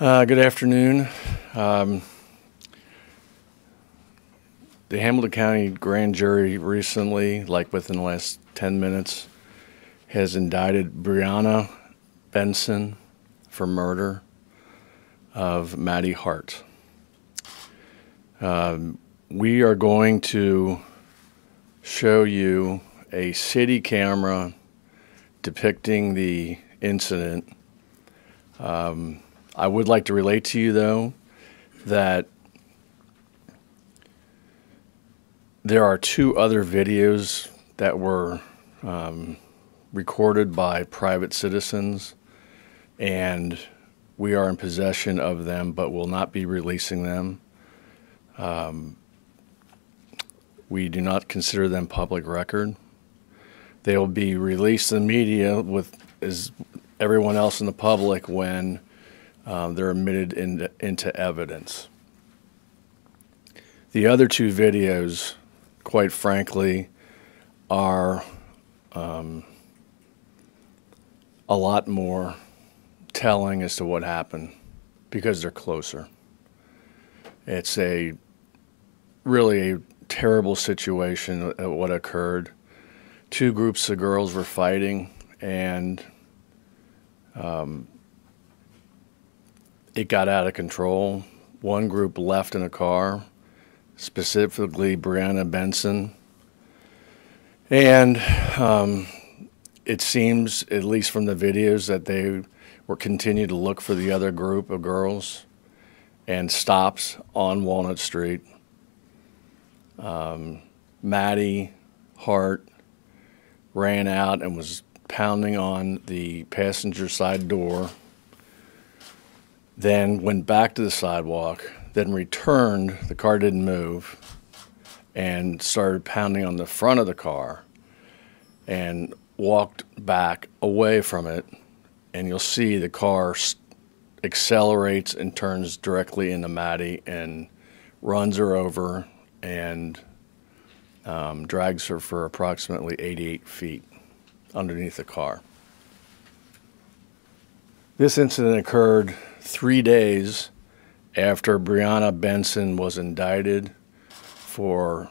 Good afternoon. The Hamilton County Grand Jury recently, like within the last 10 minutes, has indicted Briana Benson for murder of Madie Hart. We are going to show you a city camera depicting the incident. I would like to relate to you, though, that there are two other videos that were recorded by private citizens, and we are in possession of them, but will not be releasing them. We do not consider them public record. They will be released to the media with as everyone else in the public when they're admitted into evidence. The other two videos, quite frankly, are a lot more telling as to what happened because they're closer. It's really a terrible situation at what occurred. Two groups of girls were fighting, and it got out of control. One group left in a car, specifically Briana Benson. And it seems, at least from the videos, that they were continuing to look for the other group of girls and stops on Walnut Street. Madie Hart ran out and was pounding on the passenger side door, then went back to the sidewalk, then returned, the car didn't move, and started pounding on the front of the car and walked back away from it, and you'll see the car accelerates and turns directly into Madie and runs her over and drags her for approximately 88 feet underneath the car. This incident occurred 3 days after Briana Benson was indicted for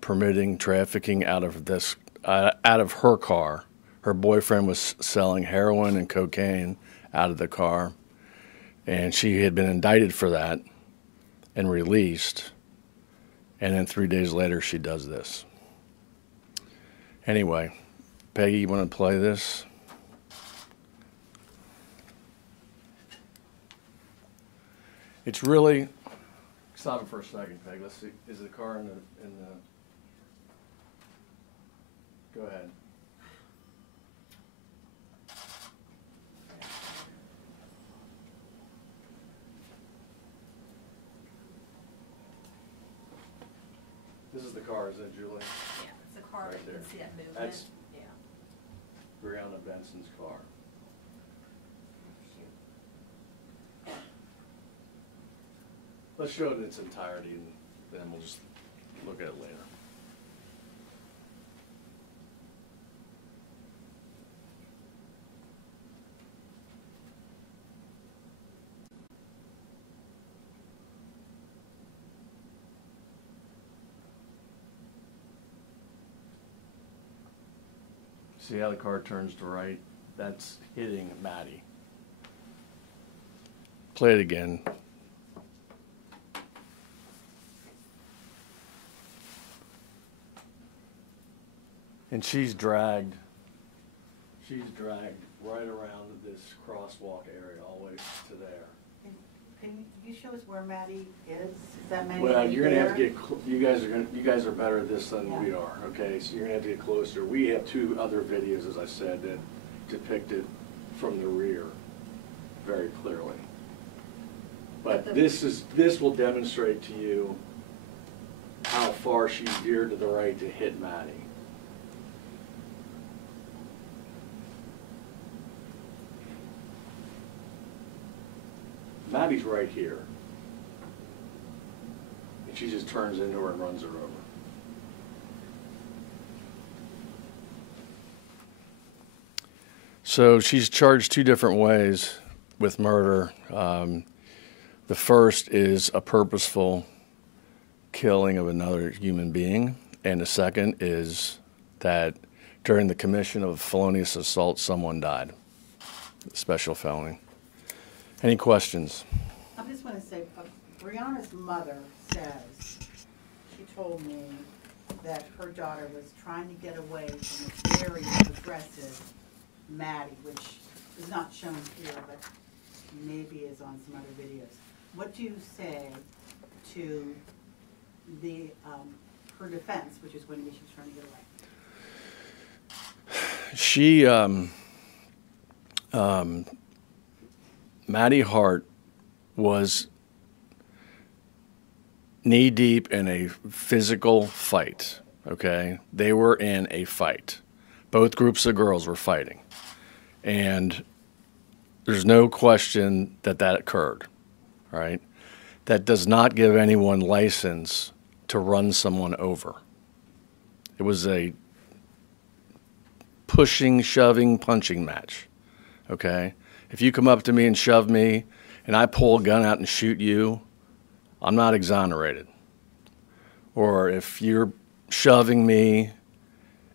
permitting trafficking out of her car. Her boyfriend was selling heroin and cocaine out of the car, and she had been indicted for that and released. And then 3 days later, she does this. Anyway, Peggy, you want to play this? It's really, stop it for a second, Peg. Let's see. Is the car in the, go ahead. This is the car, isn't it, Julie? Yeah, it's a car, Right you there. can see that movement. That's yeah. Briana Benson's car. Let's show it in its entirety, and then we'll just look at it later. See how the car turns to right? That's hitting Madie. Play it again. And she's dragged right around this crosswalk area all the way to there. Can you show us where Madie is? Is that Madie? Well, you're gonna have to there? get. You guys are better at this than we are. Okay, so you're gonna have to get closer. We have two other videos, as I said, that depict it from the rear very clearly. But this will demonstrate to you how far she veered to the right to hit Madie. Madie's right here. And she just turns into her and runs her over. So she's charged two different ways with murder. The first is a purposeful killing of another human being, and the second is that during the commission of felonious assault, someone died. Special felony. Any questions? I just want to say, Brianna's mother says, she told me that her daughter was trying to get away from a very aggressive Madie, which is not shown here, but maybe is on some other videos. What do you say to the her defense, which is when she was trying to get away? She, Madie Hart was knee-deep in a physical fight, okay? They were in a fight. Both groups of girls were fighting. And there's no question that that occurred, right? That does not give anyone license to run someone over. It was a pushing, shoving, punching match, okay? If you come up to me and shove me and I pull a gun out and shoot you, I'm not exonerated. Or if you're shoving me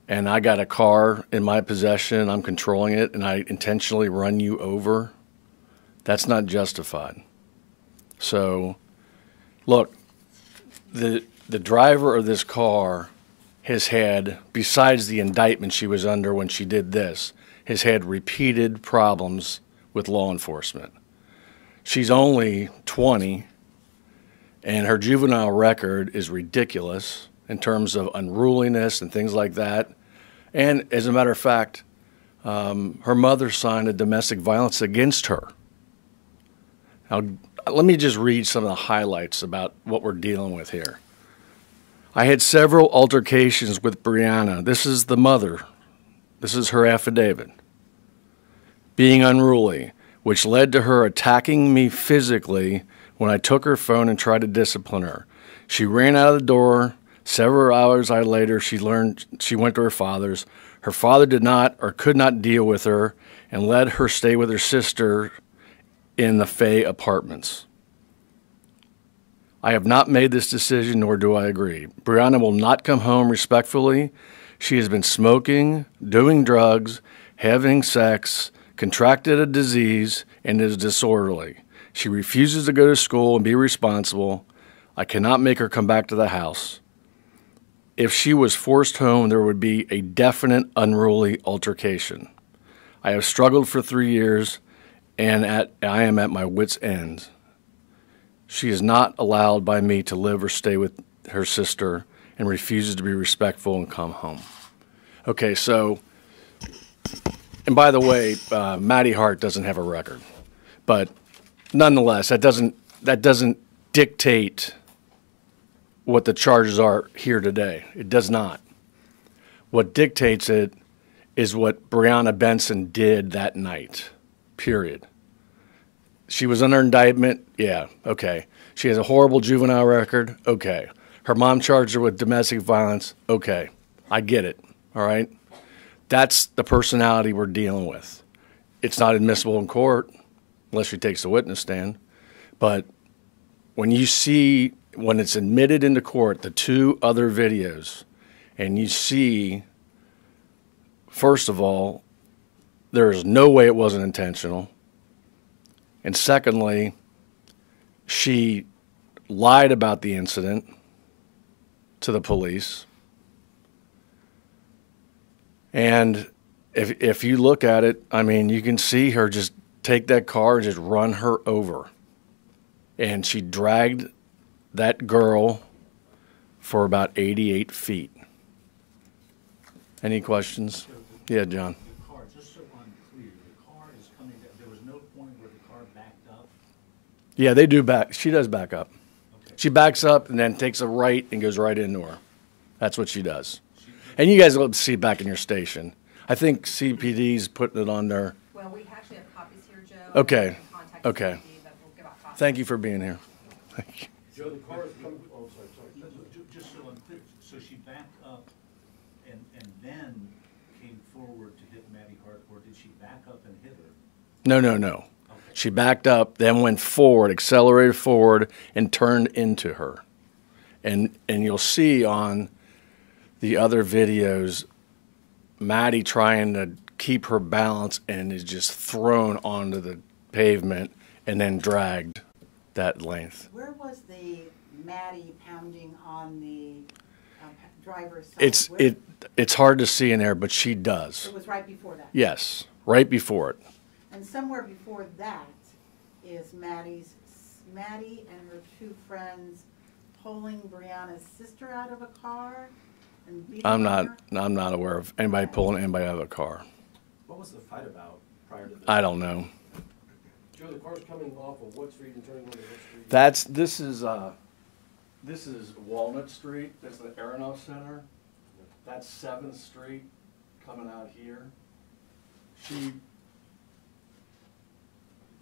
and I got a car in my possession, I'm controlling it, and I intentionally run you over, that's not justified. So, look, the driver of this car has had, besides the indictment she was under when she did this, has had repeated problems with law enforcement. She's only 20, and her juvenile record is ridiculous in terms of unruliness and things like that. And as a matter of fact, her mother signed a domestic violence against her. Now, let me just read some of the highlights about what we're dealing with here. I had several altercations with Briana. This is the mother. This is her affidavit. Being unruly, which led to her attacking me physically when I took her phone and tried to discipline her. She ran out of the door. Several hours later, she learned she went to her father's. Her father did not or could not deal with her and let her stay with her sister in the Fay apartments. I have not made this decision, nor do I agree. Briana will not come home respectfully. She has been smoking, doing drugs, having sex, contracted a disease, and is disorderly. She refuses to go to school and be responsible. I cannot make her come back to the house. If she was forced home, there would be a definite unruly altercation. I have struggled for 3 years, and I am at my wit's end. She is not allowed by me to live or stay with her sister and refuses to be respectful and come home. Okay, so, and by the way, Madie Hart doesn't have a record, but nonetheless, that doesn't dictate what the charges are here today. It does not. What dictates it is what Briana Benson did that night, period. She was under indictment, yeah, okay. She has a horrible juvenile record, okay. Her mom charged her with domestic violence, okay. I get it, all right? That's the personality we're dealing with. It's not admissible in court unless she takes the witness stand, but when it's admitted into court, the two other videos, and you see, first of all, there is no way it wasn't intentional. And secondly, she lied about the incident to the police. And if you look at it, I mean, you can see her just take that car and just run her over. And she dragged that girl for about 88 feet. Any questions? Yeah, John. The car, just so I'm clear, the car is coming down. There was no point where the car backed up? Yeah, they do back. She does back up. Okay. She backs up and then takes a right and goes right into her. That's what she does. And you guys will see it back in your station. I think CPD's putting it on there. Well, we actually have copies here, Joe. Okay. Contact Okay. CPD, but we'll give out copies. Thank you for being here. Thank you. Joe, the car is coming, oh, sorry. Just so I'm clear, so she backed up and then came forward to hit Madie Hart, or did she back up and hit her? No. Okay. She backed up, then went forward, accelerated forward, and turned into her. And you'll see on the other videos, Madie trying to keep her balance and is just thrown onto the pavement and then dragged that length. Where was the Madie pounding on the driver's side? It's hard to see in there, but she does. It was right before that? Yes, right before it. And somewhere before that is Madie and her two friends pulling Briana's sister out of a car and beating I'm her? not aware of anybody pulling anybody out of a car. What was the fight about prior to this? I don't know. Joe, the car's coming off of what street and turning onto what street? This is Walnut Street. That's the Aronoff Center. That's 7th Street coming out here.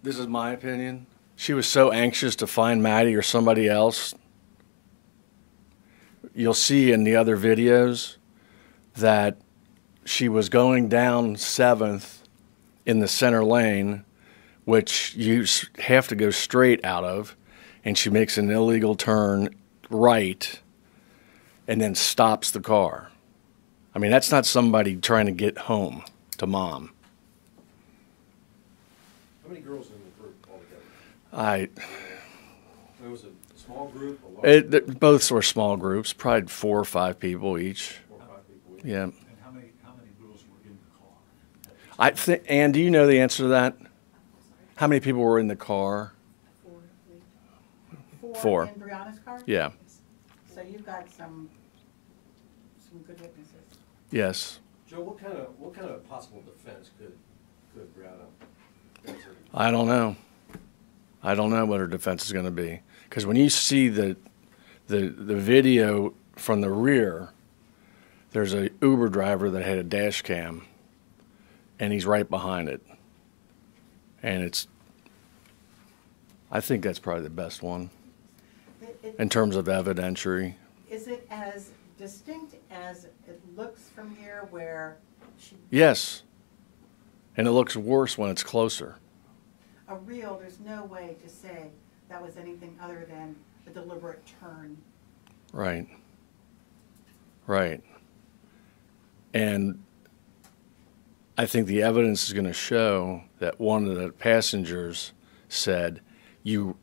This is my opinion. She was so anxious to find Madie or somebody else. You'll see in the other videos that she was going down 7th in the center lane, which you have to go straight out of, and she makes an illegal turn right and then stops the car. I mean, that's not somebody trying to get home to mom. How many girls in the group altogether? It was a small group? Both were small groups, probably 4 or 5 people each. 4 or 5 people each? Yeah. And how many girls were in the car? I think, Ann, do you know the answer to that? How many people were in the car? 4. In Briana's car? Yeah. So you've got some good witnesses. Yes. Joe, what kind of possible defense could Briana Benson? I don't know. I don't know what her defense is going to be. Because when you see the video from the rear, there's a Uber driver that had a dash cam, and he's right behind it. And I think that's probably the best one in terms of evidentiary. Is it as distinct as it looks from here where she... Yes. And it looks worse when it's closer. There's no way to say that was anything other than a deliberate turn. Right. Right. And I think the evidence is going to show that one of the passengers said, you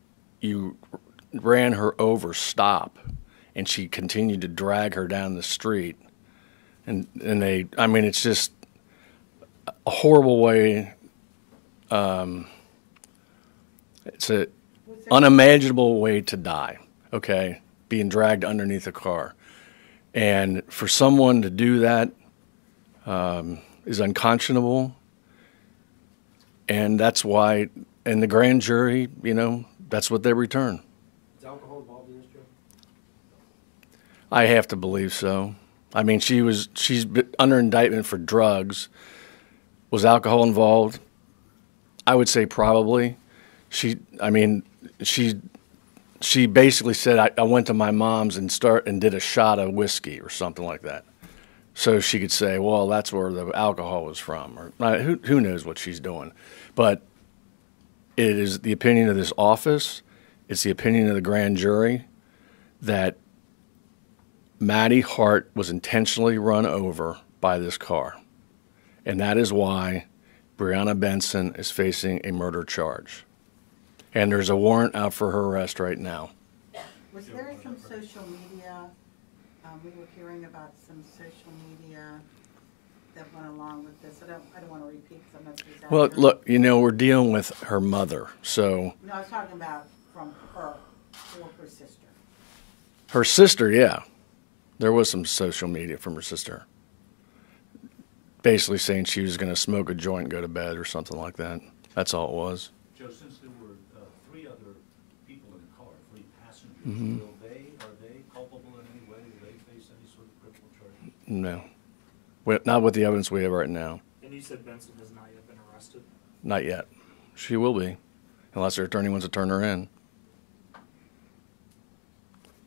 ran her over, stop. And she continued to drag her down the street. And it's just a horrible way. It's an unimaginable way to die, okay, being dragged underneath a car. And for someone to do that is unconscionable. And that's why, in the grand jury, that's what they return. Is alcohol involved in this, Joe? I have to believe so. I mean, she's under indictment for drugs. Was alcohol involved? I would say probably. She basically said, I went to my mom's and did a shot of whiskey or something like that. So she could say, well, that's where the alcohol was from. Or who knows what she's doing. But it is the opinion of this office, it's the opinion of the grand jury, that Madie Hart was intentionally run over by this car. And that is why Briana Benson is facing a murder charge. And there's a warrant out for her arrest right now. Was there some social media, we were hearing about some social media that went along with this? I don't want to repeat some of these. Well, look, we're dealing with her mother, so. No, I was talking about from her or her sister. Her sister, yeah. There was some social media from her sister. Basically saying she was going to smoke a joint and go to bed or something like that. That's all it was. Joe, since there were 3 other people in the car, 3 passengers, Mm-hmm. are they culpable in any way? Do they face any sort of criminal charge? No. Not with the evidence we have right now. And you said Benson has not yet been arrested? Not yet. She will be, unless her attorney wants to turn her in.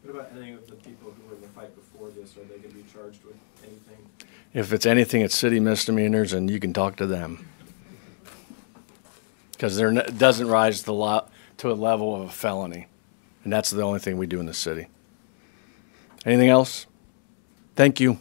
What about any of the people who were in the fight before this? Are they going to be charged with anything? If it's anything, it's city misdemeanors, and you can talk to them. because it doesn't rise to a level of a felony, and that's the only thing we do in the city. Anything else? Thank you.